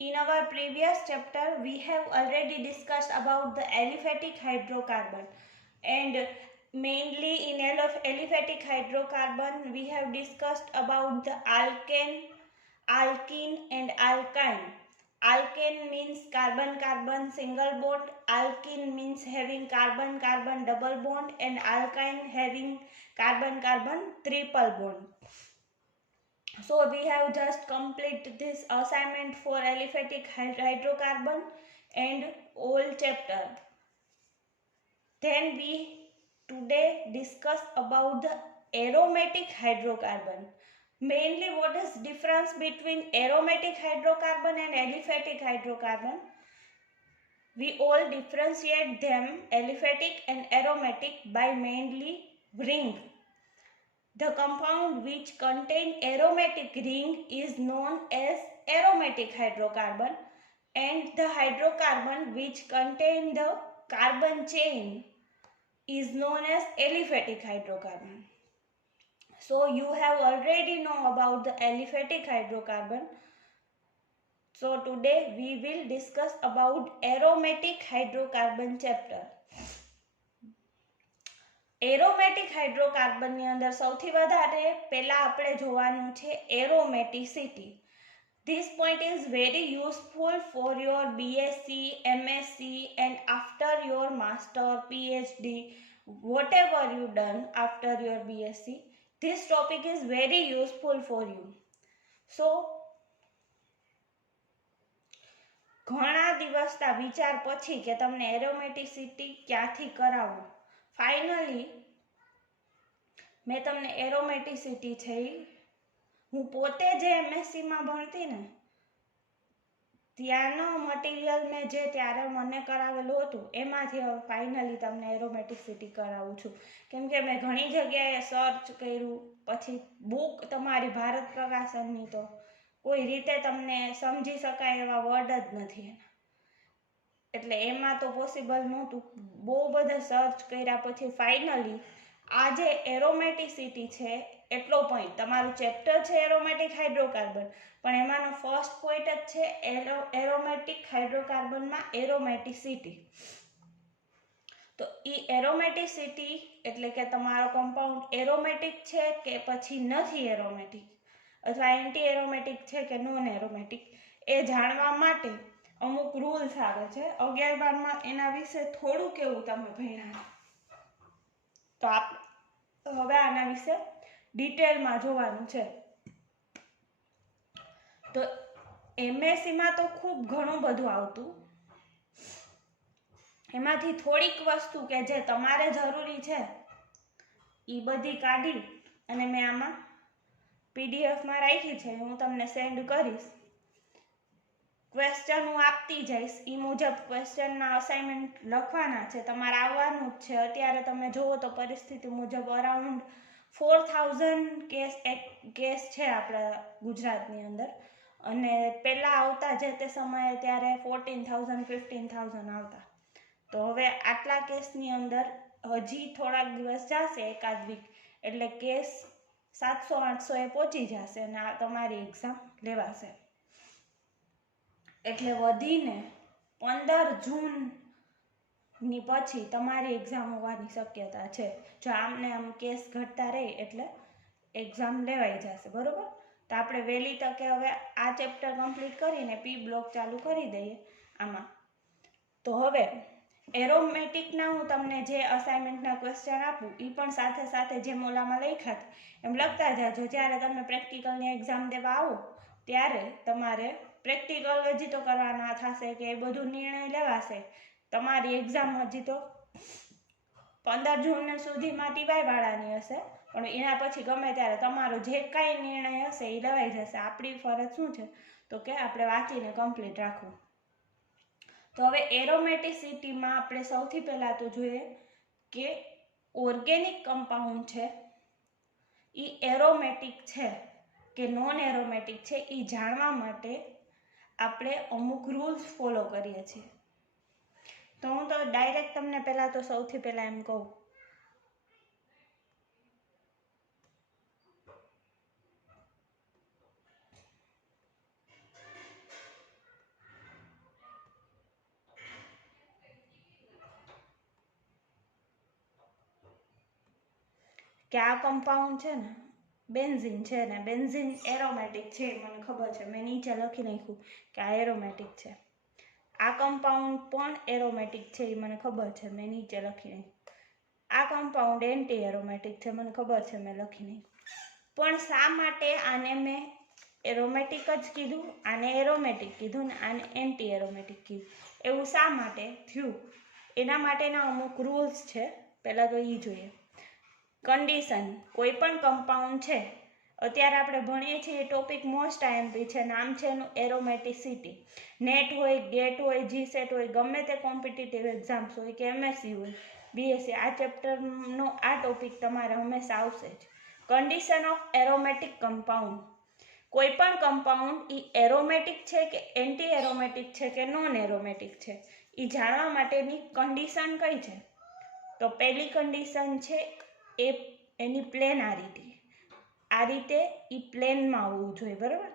In our previous chapter, we have already discussed about the aliphatic hydrocarbon, and mainly in aliphatic hydrocarbon, we have discussed about the alkane, alkene, and alkyne. Alkane means carbon-carbon single bond, alkene means having carbon-carbon double bond, and alkyne having carbon-carbon triple bond. So we have just completed this assignment for aliphatic hydrocarbon and all chapter. Then we today discuss about the aromatic hydrocarbon. Mainly what is difference between aromatic hydrocarbon and aliphatic hydrocarbon? We all differentiate them aliphatic and aromatic by mainly ring. The compound which contain aromatic ring is known as aromatic hydrocarbon, and the hydrocarbon which contain the carbon chain is known as aliphatic hydrocarbon. So you have already know about the aliphatic hydrocarbon. So today we will discuss about aromatic hydrocarbon chapter. Aromatic હાઇડ્રોકાર્બનની અંદર સૌથી વધારે પહેલા આપણે જોવાનું છે એરોમેટિસિટી. This point is very useful for your BSc, MSc and after your master, PhD, whatever you done after your BSc. This topic is very useful for you. So ઘણા દિવસના વિચાર પછી કે તમને એરોમેટિસિટી ક્યાંથી કરાવવું, ફાઇનલી મેં તમને એરોમેટિસિટી છે, હું પોતે જે એમએસસીમાં ભણતી ને ત્યાંનો મટીરિયલ મેં જે ત્યારે મને કરાવેલું હતું એમાંથી હવે ફાઇનલી તમને એરોમેટિસિટી કરાવું છું. કેમ કે મેં ઘણી જગ્યાએ સર્ચ કર્યું, પછી બુક તમારી ભારત પ્રકાશનની તો કોઈ રીતે તમને સમજી શકાય એવા વર્ડ જ નથી એના, એટલે એમાં તો પોસિબલ નહોતું. બહુ બધા સર્ચ કર્યા પછી ફાઇનલી આ જે એરોમેટિસિટી છે એટલો પોઈન્ટ, તમારું ચેપ્ટર છે એરોમેટિક હાઇડ્રોકાર્બન, પણ એમાંનો ફર્સ્ટ પોઈન્ટ જ છે એરોમેટિક હાઇડ્રોકાર્બનમાં એરોમેટિસિટી. તો એ એરોમેટિસિટી એટલે કે તમારો કમ્પાઉન્ડ એરોમેટિક છે કે પછી નથી એરોમેટિક, અથવા એન્ટી એરોમેટિક છે કે નોન એરોમેટિક, એ જાણવા માટે અમુક રૂલ્સ આવે છે. 11-12માં એના વિશે થોડુંક એવું તમે ભણ્યા. તો હવે આના વિશે ડિટેલમાં જોવાનું છે. તો એમએસસીમાં તો ખૂબ ઘણું બધું આવતું, એમાંથી થોડીક વસ્તુ કે જે તમારે જરૂરી છે એ બધી કાઢી અને મેં આમાં પીડીએફમાં રાખી છે, હું તમને સેન્ડ કરીશ. ક્વેશ્ચન હું આપતી જઈશ, એ મુજબ ક્વેશ્ચનના અસાઇનમેન્ટ લખવાના છે, તમારે આવવાનું જ છે. અત્યારે તમે જુઓ તો પરિસ્થિતિ મુજબ અરાઉન્ડ 4000 કેસ છે આપણા ગુજરાતની અંદર, અને પહેલાં આવતા જે તે સમયે ત્યારે 14,000 15,000 આવતા. તો હવે આટલા કેસની અંદર હજી થોડાક દિવસ જશે, એકાદ વીક, એટલે કેસ 700-800 એ પહોંચી જશે અને તમારી એક્ઝામ લેવાશે. એટલે વધીને 15 જૂનની પછી તમારી એક્ઝામ હોવાની શક્યતા છે. જો આમને આમ કેસ ઘટતા રહે એટલે એક્ઝામ લેવાઈ જશે, બરાબર. તો આપણે વહેલી તકે હવે આ ચેપ્ટર કમ્પ્લીટ કરીને પી બ્લોક ચાલુ કરી દઈએ આમાં. તો હવે એરોમેટિકના હું તમને જે અસાઇનમેન્ટના ક્વેશ્ચન આપું એ પણ સાથે સાથે જે મોલામાં લખ્યા એમ લખતા જાજો. જ્યારે તમે પ્રેક્ટિકલની એક્ઝામ દેવા આવો ત્યારે તમારે પ્રેક્ટિકલ હજી તો કરવાના થશે કે એ બધું નિર્ણય લેવાશે. તમારી એક્ઝામ હજી તો 15 જૂન સુધીમાં ટીવાય વાળાની હશે, પણ એના પછી ગમે ત્યારે તમારો જે કાંઈ નિર્ણય હશે એ લેવાઈ જશે. આપણી ફરજ શું છે તો કે આપણે વાંચીને કમ્પ્લીટ રાખવું. તો હવે એરોમેટિસિટીમાં આપણે સૌથી પહેલાં તો જોઈએ કે ઓર્ગેનિક કમ્પાઉન્ડ છે એ એરોમેટિક છે કે નોન એરોમેટિક છે એ જાણવા માટે આપણે અમુક રૂલ્સ ફોલો કરીએ છીએ. તો હું તો ડાયરેક્ટ તમને પહેલાં તો સૌથી પહેલાં એમ કહું કે આ કમ્પાઉન્ડ છે ને બેન્ઝીન છે ને બેન્ઝીન એરોમેટિક છે, મને ખબર છે, મેં નીચે લખી નાખ્યું કે આ એરોમેટિક છે. આ કમ્પાઉન્ડ પણ એરોમેટિક છે એ મને ખબર છે, મેં નીચે લખી નાખ્યું. આ કમ્પાઉન્ડ એન્ટી એરોમેટિક છે, મને ખબર છે, મેં લખી નાખ્યું. પણ શા માટે આને મેં એરોમેટિક જ કીધું, આને એરોમેટિક કીધું ને આને એન્ટી એરોમેટિક કીધું, એવું શા માટે થયું? એના માટેના અમુક રૂલ્સ છે. પહેલાં તો એ જોઈએ. કન્ડિશન, કોઈ પણ કમ્પાઉન્ડ છે, અત્યારે આપણે ભણીએ છીએ ટોપિક મોસ્ટ આઈએમપી છે, નામ છે એનું એરોમેટિસિટી. નેટ હોય, ગેટ હોય, જીસેટ હોય, ગમે તે કોમ્પિટિટિવ એક્ઝામ્સ હોય કે એમએસસી હોય, બીએસસી, આ ચેપ્ટરનો આ ટોપિક તમારે હંમેશા આવશે જ. Condition of aromatic compound. કોઈ પણ કમ્પાઉન્ડ એ એરોમેટિક છે કે એન્ટી એરોમેટિક છે કે નોન એરોમેટિક છે, એ જાણવા માટેની કન્ડિશન કઈ છે? તો પહેલી કન્ડિશન છે એ એની પ્લેનારિટી. આ રીતે એ પ્લેનમાં હોવું જોઈએ, બરાબર.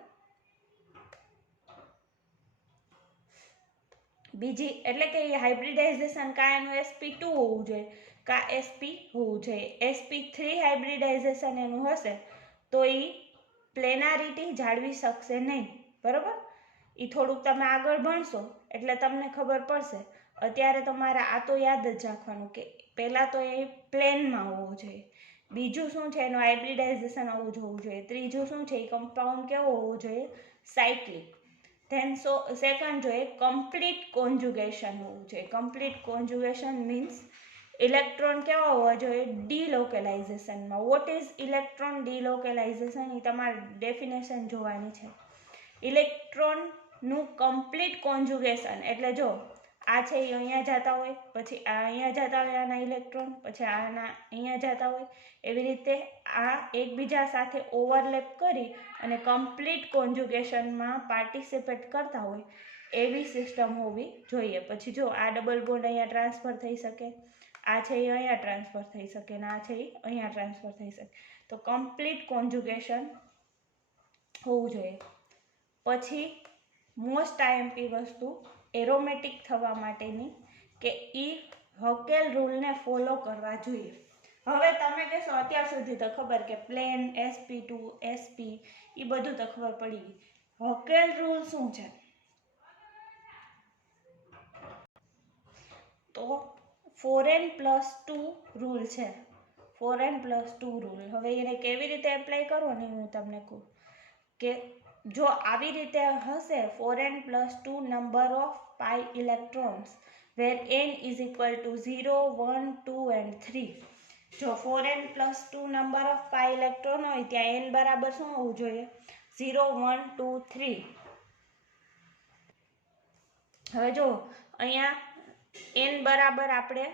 બીજી એટલે કે હાઇબ્રિડાઇઝેશન કા એનું sp2 હોવું જોઈએ કા sp હોવું જોઈએ. sp3 હાઇબ્રિડાઇઝેશન એનું હશે તો એ પ્લેનારિટી જાળવી શકશે નહીં, બરાબર. એ થોડુંક તમે આગળ ભણશો એટલે તમને ખબર પડશે. અત્યારે તમારે આ તો યાદ જ રાખવાનું કે પહેલાં તો એ પ્લેનમાં હોવું જોઈએ. બીજું શું છે? એનું હાઇબ્રિડાઇઝેશન આવું જ હોવું જોઈએ. ત્રીજું શું છે? એ કમ્પાઉન્ડ કેવો હોવો જોઈએ? સાયક્લિક. ધેન સેકન્ડ જોઈએ કમ્પ્લીટ કોન્જુગેશન હોવું જોઈએ. કમ્પ્લીટ કોન્જુગેશન મીન્સ ઇલેક્ટ્રોન કેવા હોવા જોઈએ? ડીલોકેલાઇઝેશનમાં. What is electron delocalisation? એ તમારે ડેફિનેશન જોવાની છે. ઇલેક્ટ્રોનનું કમ્પ્લીટ કોન્જુગેશન એટલે જો આ છે એ અહીંયા જતા હોય, પછી આ અહીંયા જતા હોય આના ઇલેક્ટ્રોન, પછી આના અહીંયા જતા હોય, એવી રીતે આ એકબીજા સાથે ઓવરલેપ કરી અને કમ્પ્લીટ કોન્જુગેશનમાં પાર્ટિસિપેટ કરતા હોય એવી સિસ્ટમ હોવી જોઈએ. પછી જો આ ડબલ બોન્ડ અહીંયા ટ્રાન્સફર થઈ શકે, આ છે એ અહીંયા ટ્રાન્સફર થઈ શકે અને આ છે એ અહીંયા ટ્રાન્સફર થઈ શકે. તો કમ્પ્લીટ કોન્જુગેશન હોવું જોઈએ. પછી મોસ્ટ આઈએમપી વસ્તુ એરોમેટિક થવા માટેની કે હકેલ રૂલને ફોલો કરવા જોઈએ. હવે તમે કહેશો અત્યાર સુધી તો ખબર કે પ્લેન, sp2, sp એ બધું તો ખબર પડી ગઈ. હકેલ રૂલ શું છે? તો 4n+2 રૂલ છે. 4n+2 rule. હવે એને કેવી રીતે એપ્લાય કરવો ને હું તમને કહું કે જો આવી રીતે હશે 4n+2 number of pi electrons where n is equal to 0, 1, 2 and 3. જો 4n+2 number of pi electron હોય ત્યાં n બરાબર શું હોવું જોઈએ? 0, 1, 2, 3. હવે જો અહીંયા n બરાબર આપણે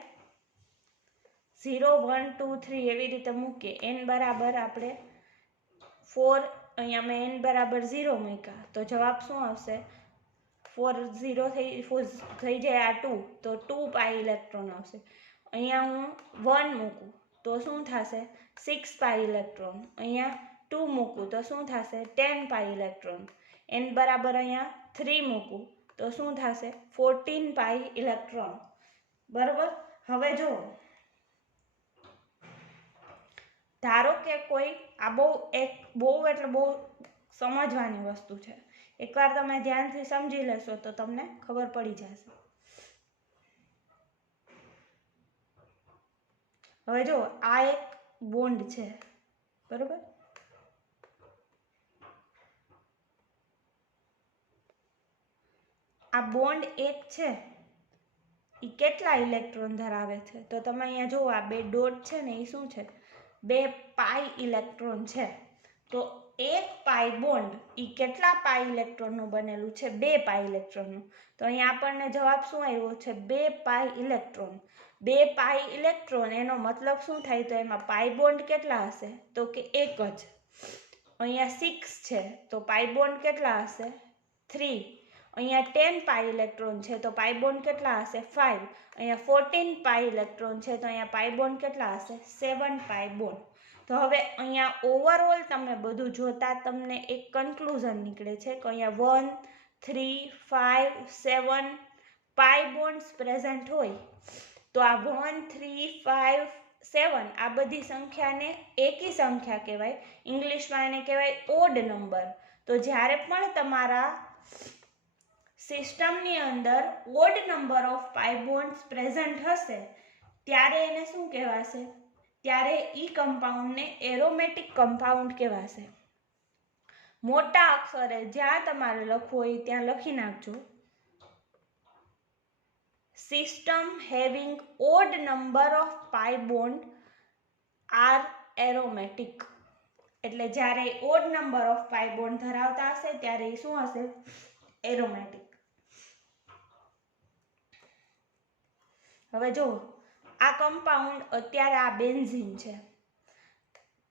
0, 1, 2, 3 એવી રીતે મૂકીએ. n બરાબર આપણે 4, અહીંયા મેં n બરાબર 0 મૂક્યા તો જવાબ શું આવશે? 4 0 થઈ જાય આ 2 તો 2 પાઈ ઇલેક્ટ્રોન આવશે. અહીંયા હું 1 મૂકું તો શું થશે? 6 પાઈ ઇલેક્ટ્રોન. અહીંયા 2 મૂકું તો શું થશે? 10 પાઈ ઇલેક્ટ્રોન. n બરાબર અહીંયા 3 મૂકું તો શું થશે? 14 પાઈ ઇલેક્ટ્રોન, બરાબર. હવે જો ધારો કે કોઈ આ બહુ એટલે બહુ સમજવાની વસ્તુ છે. એકવાર તમે ધ્યાનથી સમજી લેશો તો તમને ખબર પડી જશે. હવે જો આ એક બોન્ડ છે, બરોબર. આ બોન્ડ એક છે એ કેટલા ઇલેક્ટ્રોન ધરાવે છે? તો તમે અહીંયા જુઓ આ બે ડોટ છે ને એ શું છે? 2 પાઈ ઇલેક્ટ્રોન છે. તો એક પાઈ બોન્ડ એ કેટલા પાઈ ઇલેક્ટ્રોનનું બનેલું છે? 2 પાઈ ઇલેક્ટ્રોનનું. તો અહીંયા આપણને જવાબ શું આવ્યો છે? 2 પાઈ ઇલેક્ટ્રોન. 2 પાઈ ઇલેક્ટ્રોન એનો મતલબ શું થાય? તો એમાં પાઈ બોન્ડ કેટલા હશે? તો કે એક જ. અહીંયા 6 છે તો પાઈ બોન્ડ કેટલા હશે? 3. અહીંયા 10 પાઈ ઇલેક્ટ્રોન છે તો પાઈ બોન્ડ કેટલા હશે? 5. અહીંયા 14 પાઈ ઇલેક્ટ્રોન છે તો અહીંયા પાઈ બોન્ડ કેટલા હશે? 7 પાઈ બોન્ડ. તો હવે અહીંયા ઓવરઓલ તમે બધું જોતા તમને એક કન્ક્લુઝન નીકળે છે કે અહીંયા 1, 3, 5, 7 પાઈ બોન્ડ્સ પ્રેઝન્ટ હોય. તો આ 1, 3, 5, 7 આ બધી સંખ્યાને એકી સંખ્યા કહેવાય. ઇંગ્લિશમાં એને કહેવાય ઓડ નંબર. તો જ્યારે પણ તમારા સિસ્ટમની અંદર odd number of pi bonds present હશે ત્યારે એને શું કહેવાશે? ત્યારે ઈ કમ્પાઉન્ડને એરોમેટિક કમ્પાઉન્ડ કહેવાશે. મોટા અક્ષરે જ્યાં તમારે લખવું હોય ત્યાં લખી નાખજો. System having odd number of pi bond are aromatic. એટલે જ્યારે odd number of pi bond ધરાવતા હશે ત્યારે એ શું હશે? એરોમેટિક. હવે જો આ કમ્પાઉન્ડ અત્યારે આ બેન્ઝીન છે.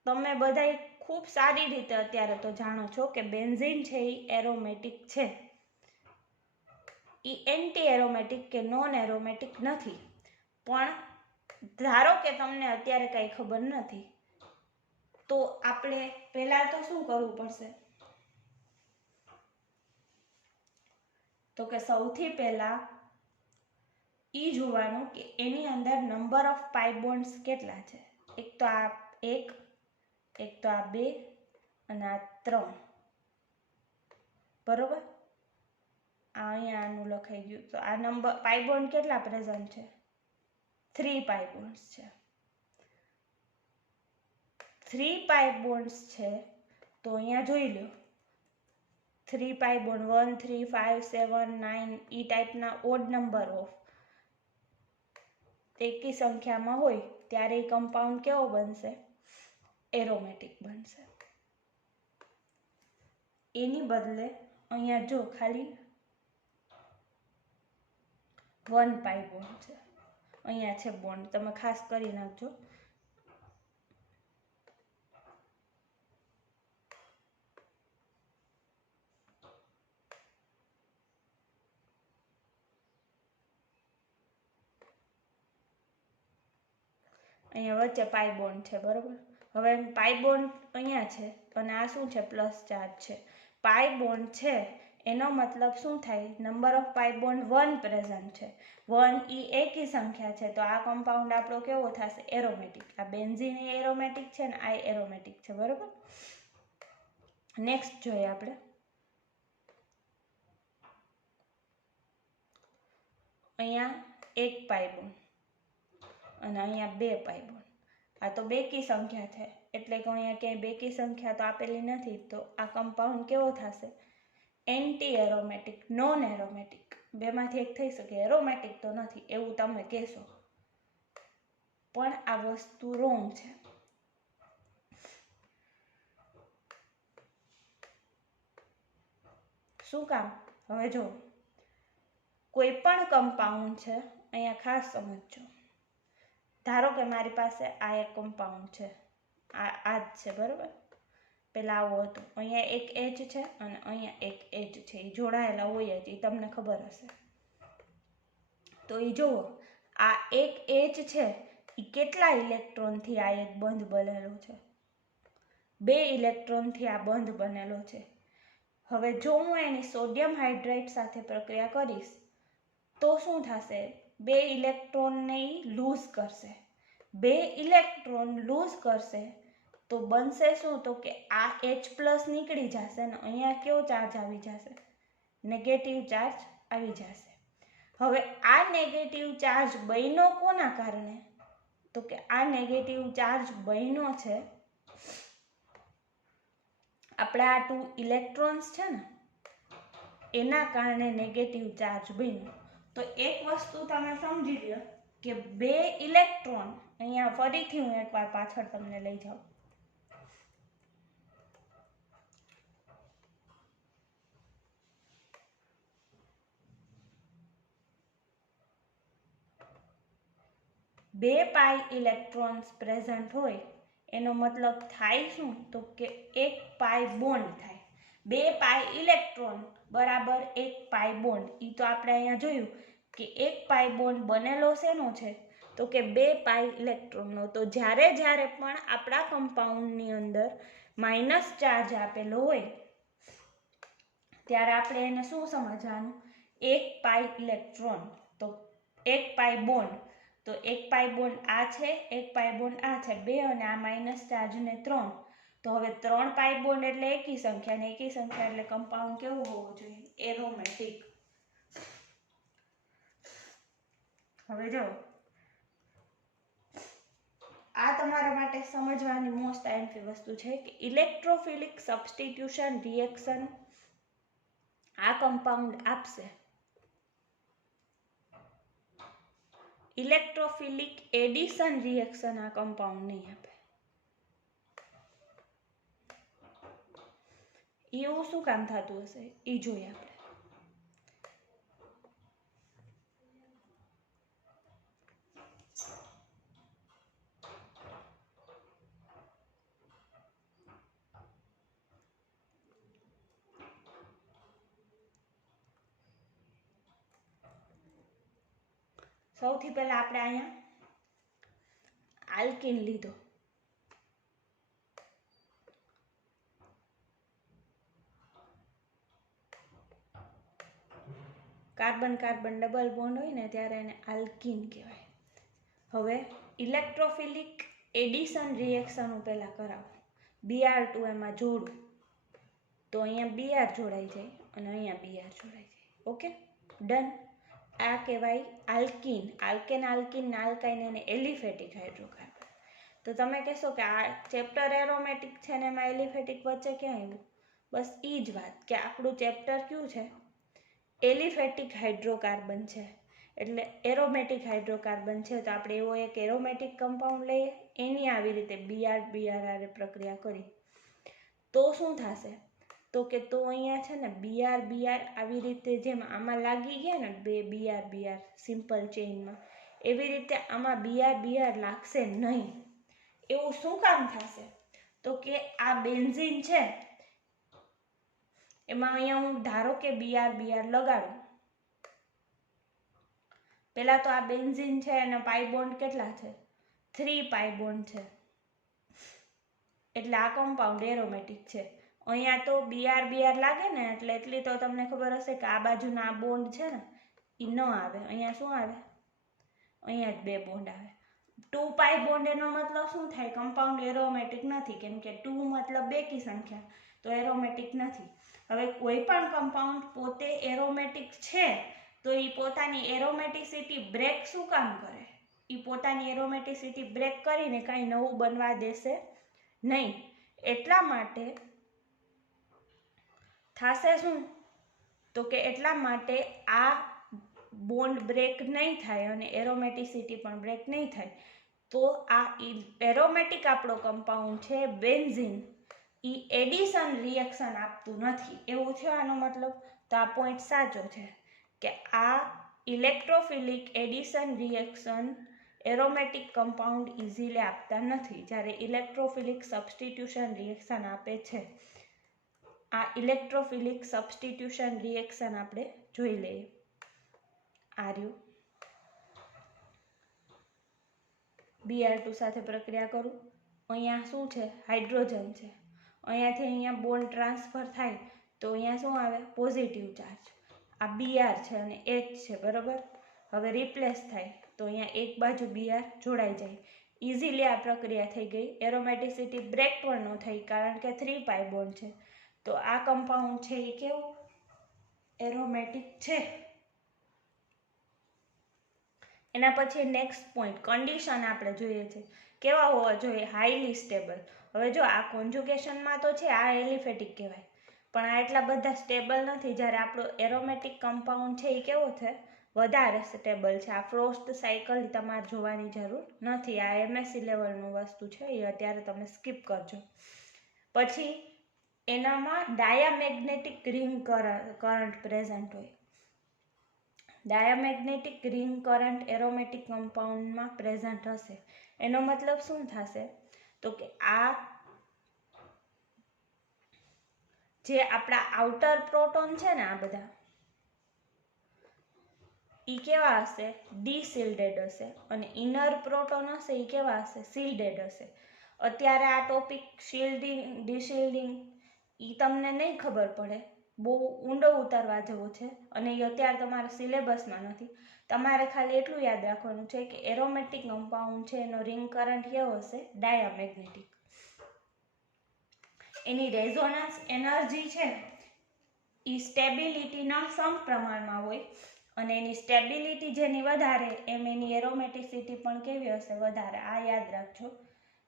તમે બધાય ખૂબ સારી રીતે અત્યારે તો જાણો છો કે બેન્ઝીન છે એ એરોમેટિક છે. એ એન્ટી એરોમેટિક કે નોન એરોમેટિક નથી. પણ ધારો કે તમને અત્યારે કંઈ ખબર નથી તો આપણે પહેલા તો શું કરવું પડશે? તો કે સૌથી પહેલા ઈ જોવાનું કે એની અંદર નંબર ઓફ પાઈ બોન્ડ્સ કેટલા છે. એક તો આ 1, એક તો આ 2 અને આ 3. બરોબર? અહીંયા આનું લખાઈ ગયું. તો આ નંબર પાઈ બોન્ડ કેટલા પ્રેઝન્ટ છે? 3 પાઈ બોન્ડ્સ છે. 3 પાઈ બોન્ડ્સ છે તો અહીંયા જોઈ લો 3 પાઈ બોન્ડ 1, 3, 5, 7, 9 ઈ ટાઈપના ઓડ નંબર ઓફ એકી સંખ્યામાં હોય ત્યારે એ કમ્પાઉન્ડ કેવો બનશે? એરોમેટિક બનશે. એની બદલે અહીંયા જો ખાલી 1 પાઈ બોન્ડ છે. અહીંયા છે બોન્ડ, તમે ખાસ કરી નાખજો. અહીંયા વચ્ચે પાઈ બોન્ડ છે. બરોબર? હવે પાઈ બોન્ડ અહીંયા છે અને આ શું છે? પ્લસ ચાર્જ છે. પાઈ બોન્ડ છે એનો મતલબ શું થાય? Number of pi bond 1 present છે. 1 ઈ એકી સંખ્યા છે તો આ કમ્પાઉન્ડ આપણો કેવો થશે? એરોમેટિક. આ બેન્ઝીન એ એરોમેટિક છે ને આ એરોમેટિક છે. બરોબર? નેક્સ્ટ જોઈએ આપણે. અહીંયા 1 પાઈ બોન્ડ અને અહીંયા 2 પાઈ બોન્ડ. આ તો બેકી સંખ્યા છે એટલે કે અહીંયા ક્યાંય બેકી સંખ્યા તો આપેલી નથી. તો આ કમ્પાઉન્ડ કેવો થશે? Anti aromatic, non aromatic. બેમાંથી એક થઈ શકે. એરોમેટિક તો નથી એવું તમે કહેશો પણ આ વસ્તુ રોંગ છે. શું કામ? હવે જો કોઈ પણ કમ્પાઉન્ડ છે, અહીંયા ખાસ સમજજો. ધારો કે મારી પાસે આ એક કમ્પાઉન્ડ છે, આ જ છે. બરોબર? પેલા આવું હતું. અહીંયા એક એચ છે અને અહીંયા એક એચ છે. એ જોડાયેલા હોય જ, એ તમને ખબર હશે. તો એ જુઓ આ એક એચ છે એ કેટલા ઇલેક્ટ્રોનથી આ એક બંધ બનેલો છે? 2 ઇલેક્ટ્રોનથી આ બંધ બનેલો છે. હવે જો હું એની સોડિયમ હાઇડ્રેટ સાથે પ્રક્રિયા કરીશ તો શું થશે? 2 ઇલેક્ટ્રોનને લૂઝ કરશે. 2 ઇલેક્ટ્રોન લૂઝ કરશે તો બનશે શું? તો કે આ H+ નીકળી જશે ને અહીંયા કેવો ચાર્જ આવી જશે? નેગેટિવ ચાર્જ આવી જશે. હવે આ નેગેટિવ ચાર્જ બન્યો કોના કારણે? તો કે આ નેગેટિવ ચાર્જ બન્યો છે આપણે આ 2 ઇલેક્ટ્રોન્સ છે ને એના કારણે નેગેટિવ ચાર્જ બન્યો. તો એક વસ્તુ તમે સમજી લો કે 2 ઇલેક્ટ્રોન, અહીંયા ફરીથી હું એકવાર પાછળ તમને લઈ જાઉં. બે પાઈ ઇલેક્ટ્રોન્સ પ્રેઝન્ટ હોય એનો મતલબ થાય શું? તો કે 1 પાઈ બોન્ડ થાય. 2 પાઈ ઇલેક્ટ્રોન બરાબર 1 પાઈ બોન્ડ. એ તો આપણે અહીંયા જોયું કે 1 પાઈ બોન્ડ બનેલો શેનો છે? તો કે 2 પાઈ ઇલેક્ટ્રોનનો. તો જ્યારે પણ આપણા કમ્પાઉન્ડની અંદર માઇનસ ચાર્જ આપેલો હોય ત્યારે આપણે એને શું સમજવાનું? 1 પાઈ ઇલેક્ટ્રોન. તો 1 પાઈ બોન્ડ તો એક પાઈ બોન્ડ આ છે, એક પાઈ બોન્ડ આ છે 2 અને આ માઇનસ ચાર્જ ને 3. તો હવે 3 પાઈ બોન્ડ એટલે એકી સંખ્યા ને એકી સંખ્યા એટલે કમ્પાઉન્ડ કેવું હોવું જોઈએ? એરોમેટિક. હવે જો આ તમારા માટે સમજવાની મોસ્ટ આઈએમપી વસ્તુ છે કે ઇલેક્ટ્રોફિલિક સબસ્ટિટ્યુશન રિએક્શન આ કમ્પાઉન્ડ આપશે. ઇલેક્ટ્રોફિલિક એડિશન રિએક્શન આ કમ્પાઉન્ડ નહીં આપે. એવું શું કામ થતું હશે એ જોઈએ આપણે. સૌથી પહેલા આપણે અહીંયા આલ્કીન લીધો. કાર્બન કાર્બન ડબલ બોન્ડ હોય ને ત્યારે એને આલ્કીન કહેવાય. હવે ઇલેક્ટ્રોફિલિક એડિશન રિએક્શન હું પહેલાં કરાવું. Br2 એમાં જોડું તો અહીંયા Br જોડાઈ જાય અને અહીંયા Br જોડાઈ જાય. Okay, done. આ કહેવાય આલ્કીન. આલ્કેન આલ્કીન આલ્કાઇન એને એલિફેટિક હાઇડ્રોકાર્બન. તો તમે કહેશો કે આ ચેપ્ટર એરોમેટિક છે ને એમાં એલિફેટિક વચ્ચે ક્યાં આવ્યું? બસ એ જ વાત કે આપણું ચેપ્ટર કયું છે? એલિફેટિક હાઇડ્રોકાર્બન છે, એટલે એરોમેટિક હાઇડ્રોકાર્બન છે. તો આપણે એવો એક એરોમેટિક કમ્પાઉન્ડ લઈએ, એની આવી રીતે BR પ્રક્રિયા કરી તો શું થશે? તો કે તો અહીંયા છે ને BR આવી રીતે જેમ આમાં લાગી ગયા ને બે BR સિમ્પલ ચેઇનમાં, એવી રીતે આમાં BR લાગશે નહીં. એવું શું કામ થશે? તો કે આ બેન્ઝીન છે એમાં અહીંયા હું ધારો કે BR લગાડું. પહેલા તો આ બેન્ઝીન છે એના પાઈ બોન્ડ કેટલા છે? 3 પાઈ બોન્ડ છે, એટલે આ કમ્પાઉન્ડ એરોમેટિક છે. અહીંયા તો BR લાગે ને એટલે એટલી તો તમને ખબર હશે કે આ બાજુના આ બોન્ડ છે ને એ ન આવે. અહીંયા શું આવે? અહીંયા જ 2 બોન્ડ આવે. 2 પાઈ બોન્ડ એનો મતલબ શું થાય? કમ્પાઉન્ડ એરોમેટિક નથી, કેમ કે 2 મતલબ બેકી સંખ્યા, તો એરોમેટિક નથી. હવે કોઈ પણ કમ્પાઉન્ડ પોતે એરોમેટિક છે તો એ પોતાની એરોમેટિસિટી બ્રેક શું કામ કરે? એ પોતાની એરોમેટિસિટી બ્રેક કરીને કાંઈ નવું બનવા દેશે નહીં. એટલા માટે થશે શું? તો કે એટલા માટે આ બોન્ડ બ્રેક નહીં થાય અને એરોમેટિસિટી પણ બ્રેક નહીં થાય. તો આ એરોમેટિક આપણો કમ્પાઉન્ડ છે બેન્ઝીન, એ એડિશન રિએક્શન આપતું નથી. એવું છે આનો મતલબ. તો આ પોઈન્ટ સાચો છે કે આ electrophilic addition reaction aromatic compound easily આપતા નથી, જ્યારે ઇલેક્ટ્રોફિલિક સબસ્ટિટ્યુશન રિએક્શન આપે છે. આ ઇલેક્ટ્રોફિલિક સબસ્ટિટ્યુશન રિએક્શન આપણે જોઈ લઈએ. આર્યું Br2 સાથે પ્રક્રિયા કરું. અહીંયા શું છે? હાઇડ્રોજન છે. અહીંયાથી અહીંયા બોન્ડ ટ્રાન્સફર થાય તો અહીંયા શું આવે? Positive charge. આ Br છે અને H છે, બરાબર. હવે રિપ્લેસ થાય તો અહીંયા એક બાજુ Br જોડાઈ જાય. ઇઝીલી આ પ્રક્રિયા થઈ ગઈ. એરોમેટિસિટી બ્રેક પણ ન થઈ કારણ કે 3 પાઈ બોન્ડ છે. તો આ કમ્પાઉન્ડ છે એ કેવું? એરોમેટિક છે. એના પછી નેક્સ્ટ પોઈન્ટ કન્ડિશન આપણે જોઈએ છે. કેવા હોવા જોઈએ? Highly stable. હવે જો આ કોન્જુગેશનમાં તો છે આ એલિફેટિક કહેવાય, પણ આ એટલા બધા સ્ટેબલ નથી. જ્યારે આપણો એરોમેટિક કમ્પાઉન્ડ છે એ કેવો છે? વધારે સ્ટેબલ છે. આ ફ્રોસ્ટ સાયકલ તમારે જોવાની જરૂર નથી. આ MSc લેવલનું વસ્તુ છે, એ અત્યારે તમે સ્કીપ કરજો. પછી એનામાં ડાયામેગ્નેટિક રિંગ કરંટ પ્રેઝન્ટ હોય. ડાયામેગ્નેટિક રિંગ કરંટ એરોમેટિક કમ્પાઉન્ડમાં પ્રેઝન્ટ હશે. એનો મતલબ શું થશે? તો કે આ જે આપણા આઉટર પ્રોટોન છે ને આ બધા એ કેવા હશે? ડીશિલ્ડેડ હશે. અને ઇનર પ્રોટોન હશે એ કેવા હશે? શિલ્ડેડ હશે. અત્યારે આ ટોપિક શિલ્ડિંગ ડીશિલ્ડિંગ એ તમને નહીં ખબર પડે, બહુ ઊંડો ઉતારવા જેવો છે અને એ અત્યારે તમારા સિલેબસમાં નથી. તમારે ખાલી એટલું યાદ રાખવાનું છે કે એરોમેટિક કમ્પાઉન્ડ છે એનો રિંગ કરંટ કેવો હશે? ડાયામેગ્નેટિક. એની રેઝોનન્સ એનર્જી છે એ સ્ટેબિલિટીના સમપ્રમાણમાં હોય અને એની સ્ટેબિલિટી જેની વધારે એમ એની એરોમેટિસિટી પણ કેવી હશે? વધારે. આ યાદ રાખજો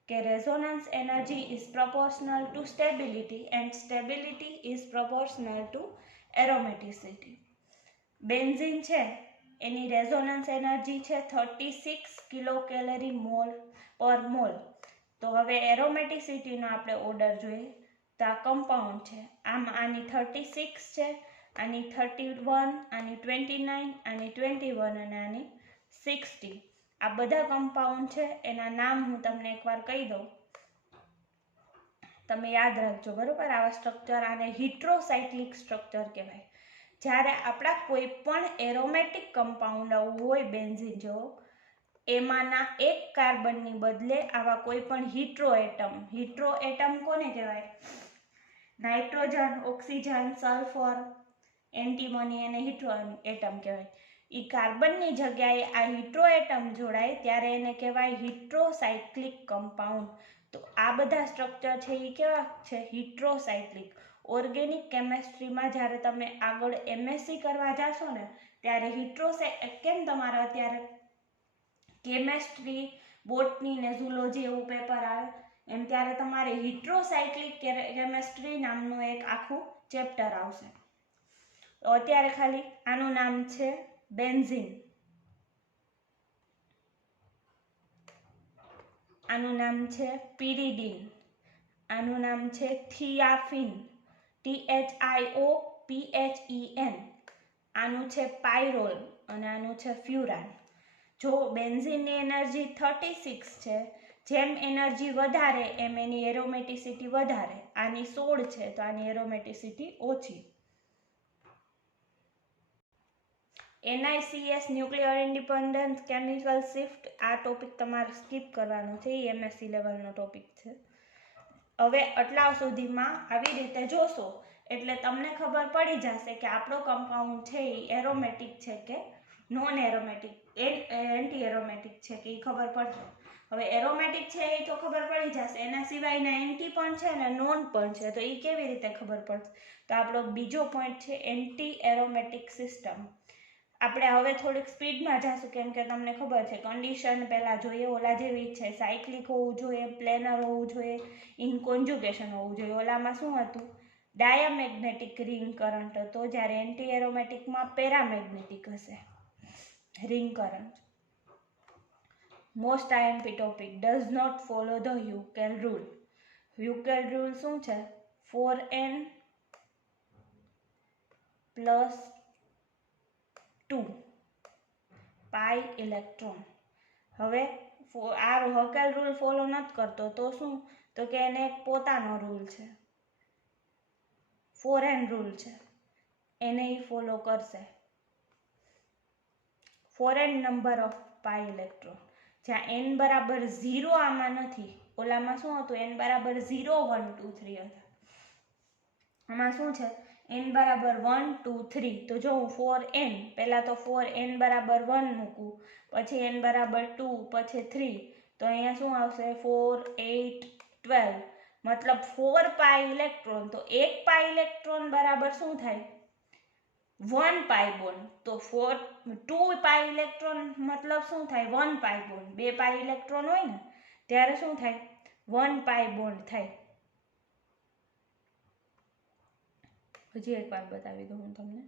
કે resonance energy is proportional to stability and stability is proportional to aromaticity. Benzene છે એની રેઝોનન્સ એનર્જી છે 36 કિલો કેલરી મોલ પર મોલ. તો હવે એરોમેટિસિટીનો આપણે ઓર્ડર જોઈએ તો આ કમ્પાઉન્ડ છે. આમ આની 36 છે, આની 31, આની 29, આની 21 અને આની 60. આ બધા કમ્પાઉન્ડ છે. એના નામ હું તમને એકવાર કહી દઉં, તમે યાદ રાખજો બરોબર. આવા સ્ટ્રક્ચર આને હિટ્રોસાઇક્લિક સ્ટ્રક્ચર કહેવાય. જ્યારે આપણા કોઈ પણ એરોમેટિક કમ્પાઉન્ડ હોય બેન્ઝીન જેવો, એમાંના એક કાર્બનની બદલે આવા કોઈ પણ હિટ્રો એટમ કોને કહેવાય? નાઇટ્રોજન, ઓક્સિજન, સલ્ફર, એન્ટીમોની એને હિટ્રો એટમ કહેવાય. એ કાર્બનની જગ્યાએ આ હિટ્રો એટમ જોડાય ત્યારે એને કહેવાય હિટ્રોસાઇક્લિક કમ્પાઉન્ડ. તો આ બધા સ્ટ્રક્ચર છે એ કેવા છે? હિટ્રોસાઇક્લિક. ઓર્ગેનિક કેમેસ્ટ્રીમાં જ્યારે તમે આગળ એમએસસી કરવા જાશો ને ત્યારે કેમ તમારે અત્યારે કેમેસ્ટ્રી, બોટની ને ઝૂલોજી એવું પેપર આવે એમ ત્યારે તમારે હિટ્રોસાઇક્લિક કેમેસ્ટ્રી નામનું એક આખું ચેપ્ટર આવશે. તો અત્યારે ખાલી આનું નામ છે બેન્ઝીન, આનું નામ છે પિરિડીન, આનું નામ છે થિયાફિન, THIOPHEN, આનું છે પાયરોલ અને આનું છે ફ્યુરાન. જો બેન્ઝીનની એનર્જી 36 છે, જેમ એનર્જી વધારે એમ એની એરોમેટિસિટી વધારે. આની 16 છે તો આની એરોમેટિસિટી ઓછી. NICS nuclear independence chemical shift, આ ટોપિક તમારે સ્કીપ કરવાનો છે, એ MSc લેવલનો ટોપિક છે. હવે આટલા સુધીમાં આવી રીતે જોશો એટલે તમને ખબર પડી જશે કે આપણો કમ્પાઉન્ડ છે એ એરોમેટિક છે કે નોન એરોમેટિક, એન્ટી એરોમેટિક છે કે એ ખબર પડશે. હવે એરોમેટિક છે એ તો ખબર પડી જશે, એના સિવાયના એન્ટી પણ છે ને નોન પણ છે. તો એ કેવી રીતે ખબર પડશે? તો આપણો બીજો પોઈન્ટ છે એન્ટી એરોમેટિક સિસ્ટમ. આપણે હવે થોડીક સ્પીડમાં જઈશું કેમ કે તમને ખબર છે કન્ડિશન પહેલાં જોઈએ ઓલા જેવી છે. સાયક્લિક હોવું જોઈએ, પ્લેનર હોવું જોઈએ, ઇન કોન્જુગેશન હોવું જોઈએ. ઓલામાં શું હતું? ડાયામેગ્નેટિક રિંગ કરંટ હતો, જ્યારે એન્ટી એરોમેટિકમાં પેરામેગ્નેટિક હશે ring current. Most IMP topic, does not follow the Huckel rule. Huckel rule શું છે? 4n + 2 પાઈ ઇલેક્ટ્રોન. હવે આ હ્યુકેલ રૂલ ફોલો નથી કરતો તો શું? તો કે એને એક પોતાનો રૂલ છે, 4n રૂલ છે, એને એ ફોલો કરશે. 4n number of pi electron, જ્યાં n બરાબર 0 આમાં નથી. ઓલામાં શું હતું? n બરાબર 0, 1, 2, 3 હતા. આમાં શું છે? n બરાબર 1, 2, 3. તો જો હું 4n, પહેલાં તો 4n બરાબર 1 મૂકું, પછી n બરાબર 2, પછી 3. તો અહીંયા શું આવશે? 4, 8, 12. મતલબ 4 પાઈ ઇલેક્ટ્રોન. તો 1 પાઈ ઇલેક્ટ્રોન બરાબર શું થાય? 1 પાઈ બોન્ડ. તો 2 પાઈ ઇલેક્ટ્રોન મતલબ શું થાય? 1 પાઈ બોન્ડ. 2 પાઈ ઇલેક્ટ્રોન હોય ને ત્યારે શું થાય? 1 પાઈ બોન્ડ થાય. હજી એકવાર બતાવી દઉં હું તમને.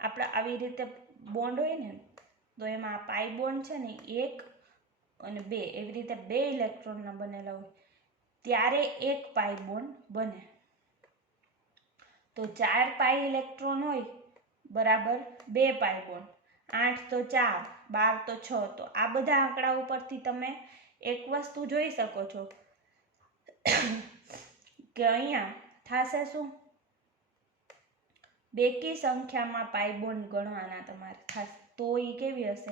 આપણે આવી રીતે બોન્ડ હોય ને તો એમાં પાઈ બોન્ડ છે ને 1 અને 2 એવી રીતે 2 ઇલેક્ટ્રોનના બનેલા હોય ત્યારે 1 પાઈ બોન્ડ બને. તો 4 પાઈ ઇલેક્ટ્રોન હોય બરાબર 2 પાઈ બોન્ડ, 8 તો 4, 12 તો 6. તો આ બધા આંકડા ઉપરથી તમે એક વસ્તુ જોઈ શકો છો કે અહીંયા થશે શું? બેકી સંખ્યામાં પાઈ બોન્ડ ગણવાના તમારે ખાસ. તો એ કેવી હશે?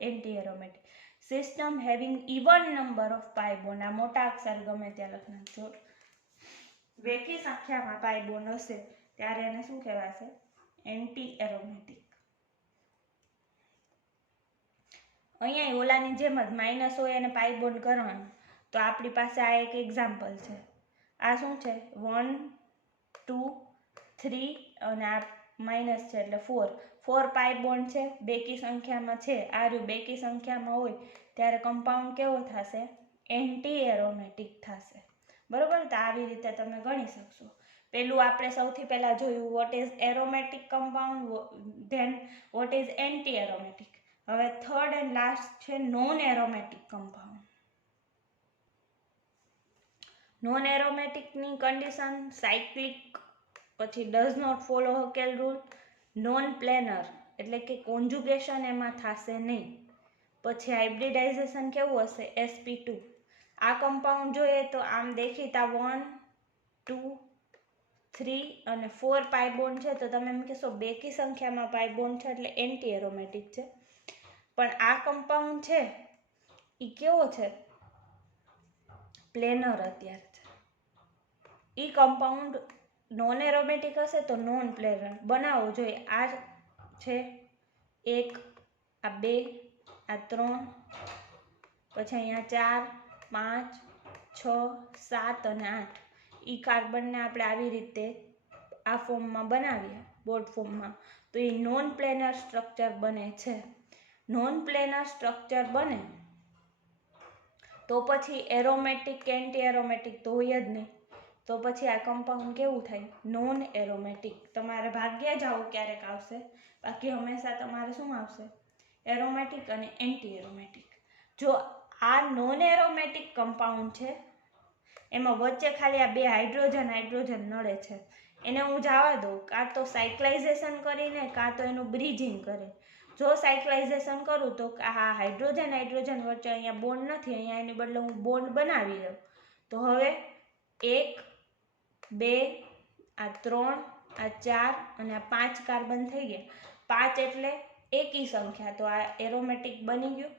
Anti aromatic. System having even number of pi bond. આ મોટા અક્ષર ગમે ત્યાં લખી નાખજો. બેકી સંખ્યામાં પાઈ બોન્ડ હશે ત્યારે એને શું કહેવાશે? Anti aromatic. અહીંયા ઓલાની જેમ જ માઇનસ હોય અને પાઈ બોન્ડ કરવાનું. તો આપણી પાસે આ એક એક્ઝામ્પલ છે. આ શું છે? 1 2 3 અને આ માઇનસ છે એટલે 4 પાઈ બોન્ડ છે, બેકી સંખ્યામાં છે. આ રહ્યું બેકી સંખ્યામાં હોય ત્યારે કમ્પાઉન્ડ કેવો થશે? એન્ટી એરોમેટિક થશે. બરોબર? તો આવી રીતે તમે ગણી શકશો. પેલું આપણે સૌથી પહેલા જોયું what is aromatic compound, then what is anti aromatic. હવે થર્ડ એન્ડ લાસ્ટ છે નોન એરોમેટિક કમ્પાઉન્ડ. નોન એરોમેટિકની કન્ડિશન સાયક્લિક, પછી does not follow Huckel rule, non planar એટલે કે કોન્જુગેશન એમાં થશે નહીં, પછી હાઇબ્રિડાઇઝેશન કેવું હશે? sp2. આ કમ્પાઉન્ડ જોઈએ તો આમ દેખીતા 1 2 3 અને 4 પાઈ બોન્ડ છે તો તમે એમ કહેશો બેકી સંખ્યામાં પાઈ બોન્ડ છે એટલે એન્ટી એરોમેટિક છે. પણ આ કમ્પાઉન્ડ છે એ કેવો છે? પ્લેનર અત્યારે છે. એ કમ્પાઉન્ડ નોન એરોમેટિક હશે તો નોન પ્લેનર બનાવવો જોઈએ. આ છે 1, આ 2, આ 3, પછી અહીંયા 4 5 6 7 અને 8. એ કાર્બનને આપણે આવી રીતે આ ફોર્મમાં બનાવીએ બોર્ડ ફોર્મમાં તો એ નોન પ્લેનર સ્ટ્રક્ચર બને છે. નોન પ્લેનર સ્ટ્રક્ચર બને તો પછી એરોમેટિક કે એન્ટી એરોમેટિક તો હોય જ નહીં. તો પછી આ કમ્પાઉન્ડ કેવું થાય? Non aromatic. તમારે ભાગ્ય જ આવું ક્યારેક આવશે, બાકી હંમેશા તમારે શું આવશે? એરોમેટિક અને એન્ટી એરોમેટિક. જો આ નોન એરોમેટિક કમ્પાઉન્ડ છે એમાં વચ્ચે ખાલી આ બે હાઇડ્રોજન નડે છે, એને હું જવા દઉં કાં તો સાયક્લાઇઝેશન કરીને કાં તો એનું બ્રિજિંગ કરે. જો સાયક્લાઇઝેશન કરું તો આ હાઇડ્રોજન વચ્ચે અહીંયા બોન્ડ નથી, અહીંયા એની બદલે હું બોન્ડ બનાવી દઉં તો હવે 1 2 આ 3 આ 4 અને આ 5 કાર્બન થઈ ગયા. 5 એટલે એકી સંખ્યા, તો આ એરોમેટિક બની ગયું.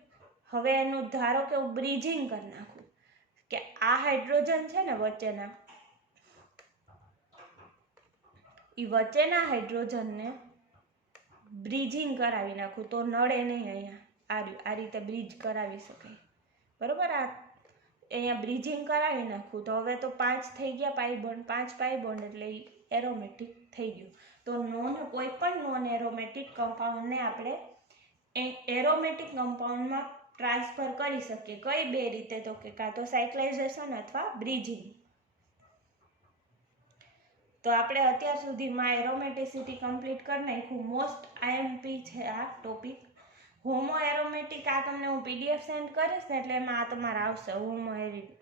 હવે એનું ધારો કે હું બ્રિજિંગ કરી નાખું કે આ હાઇડ્રોજન છે ને વચ્ચેના, એ વચ્ચેના હાઇડ્રોજનને બ્રિજિંગ કરાવી નાખું તો નડે નહીં. અહીંયા આ રીતે બ્રિજ કરાવી શકાય. બરોબર? આ અહીંયા બ્રિજિંગ કરાવી નાખું તો હવે તો 5 થઈ ગયા પાઈ બોન્ડ. 5 પાઈ બોન્ડ એટલે એરોમેટિક થઈ ગયું. તો કોઈ પણ નોન એરોમેટિક કમ્પાઉન્ડને આપણે એરોમેટિક કમ્પાઉન્ડમાં ટ્રાન્સફર કરી શકીએ. કઈ બે રીતે? તો કે કાં તો સાયક્લાઇઝેશન અથવા બ્રિજિંગ. તો આપણે અત્યાર સુધીમાં એરોમેટિસિટી કમ્પ્લીટ કરી નાખ્યું. મોસ્ટ આઈએમપી છે આ ટોપિક. હોમો એરોમેટિક આ તમને હું પીડીએફ સેન્ડ કરીશ ને એટલે એમાં આ તમારે આવશે હોમો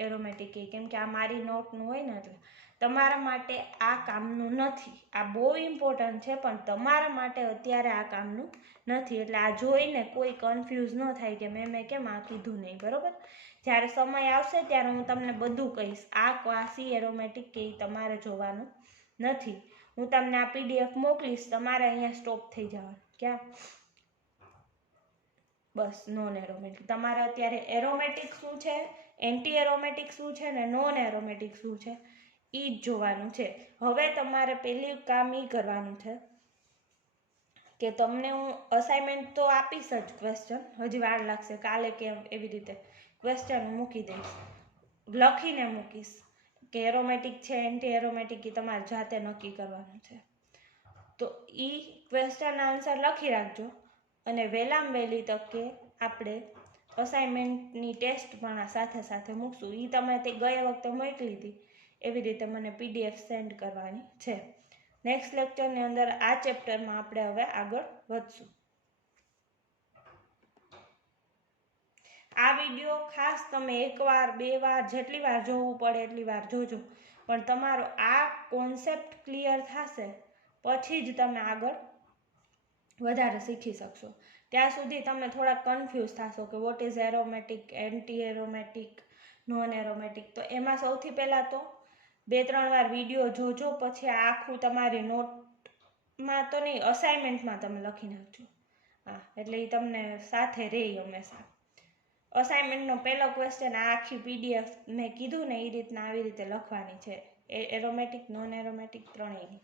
એરોમેટિક, કેમ કે આ મારી નોટનું હોય ને એટલે તમારા માટે આ કામનું નથી. આ બહુ ઇમ્પોર્ટન્ટ છે પણ તમારા માટે અત્યારે આ કામનું નથી. એટલે આ જોઈને કોઈ કન્ફ્યુઝ ન થાય કે મેં કેમ આ કીધું નહીં. બરોબર? જ્યારે સમય આવશે ત્યારે હું તમને બધું કહીશ. આ ક્વાસી એરોમેટિક કે તમારે જોવાનું નથી. હું તમને આ પીડીએફ મોકલીશ, તમારે અહીંયા સ્ટોપ થઈ જવાનું. ક્યાં? બસ નોન એરોમેટિક. તમારે અત્યારે એરોમેટિક શું છે, એન્ટી એરોમેટિક શું છે ને નોન એરોમેટિક શું છે એ જ જોવાનું છે. હવે તમારે પહેલું કામ એ કરવાનું છે કે તમને હું અસાઇનમેન્ટ તો આપીશ જ, ક્વેશ્ચન હજી વાર લાગશે, કાલે કે એવી રીતે ક્વેશ્ચન મૂકી દઈશ, લખીને મૂકીશ કે એરોમેટિક છે એન્ટી એરોમેટિક એ તમારે જાતે નક્કી કરવાનું છે. તો એ ક્વેશ્ચન આન્સર લખી રાખજો અને વહેલામાં વહેલી તકે આપણે અસાઇનમેન્ટની ટેસ્ટ પણ સાથે સાથે મૂકશું. એ તમે તે ગયા વખતે મોકલી હતી એવી રીતે મને પીડીએફ સેન્ડ કરવાની છે. નેક્સ્ટ લેક્ચરની અંદર આ ચેપ્ટરમાં આપણે હવે આગળ વધશું. આ વિડીયો ખાસ તમે 1 વાર 2 વાર જેટલી વાર જોવું પડે એટલી વાર જોજો, પણ તમારો આ કોન્સેપ્ટ ક્લિયર થશે પછી જ તમે આગળ વધારે શીખી શકશો. ત્યાં સુધી તમે થોડા કન્ફ્યુઝ થશો કે vote is aromatic, anti aromatic, non aromatic. તો એમાં સૌથી પહેલાં તો 2-3 વાર વિડીયો જોજો, પછી આ આખું તમારી નોટમાં તો નહીં અસાઇનમેન્ટમાં તમે લખી નાખજો. હા, એટલે એ તમને સાથે રહે હંમેશા. અસાઇનમેન્ટનો પહેલો ક્વેશ્ચન આ આખી પીડીએફ મેં કીધું ને એ રીતના આવી રીતે લખવાની છે, એરોમેટિક નોન એરોમેટિક ત્રણેયની.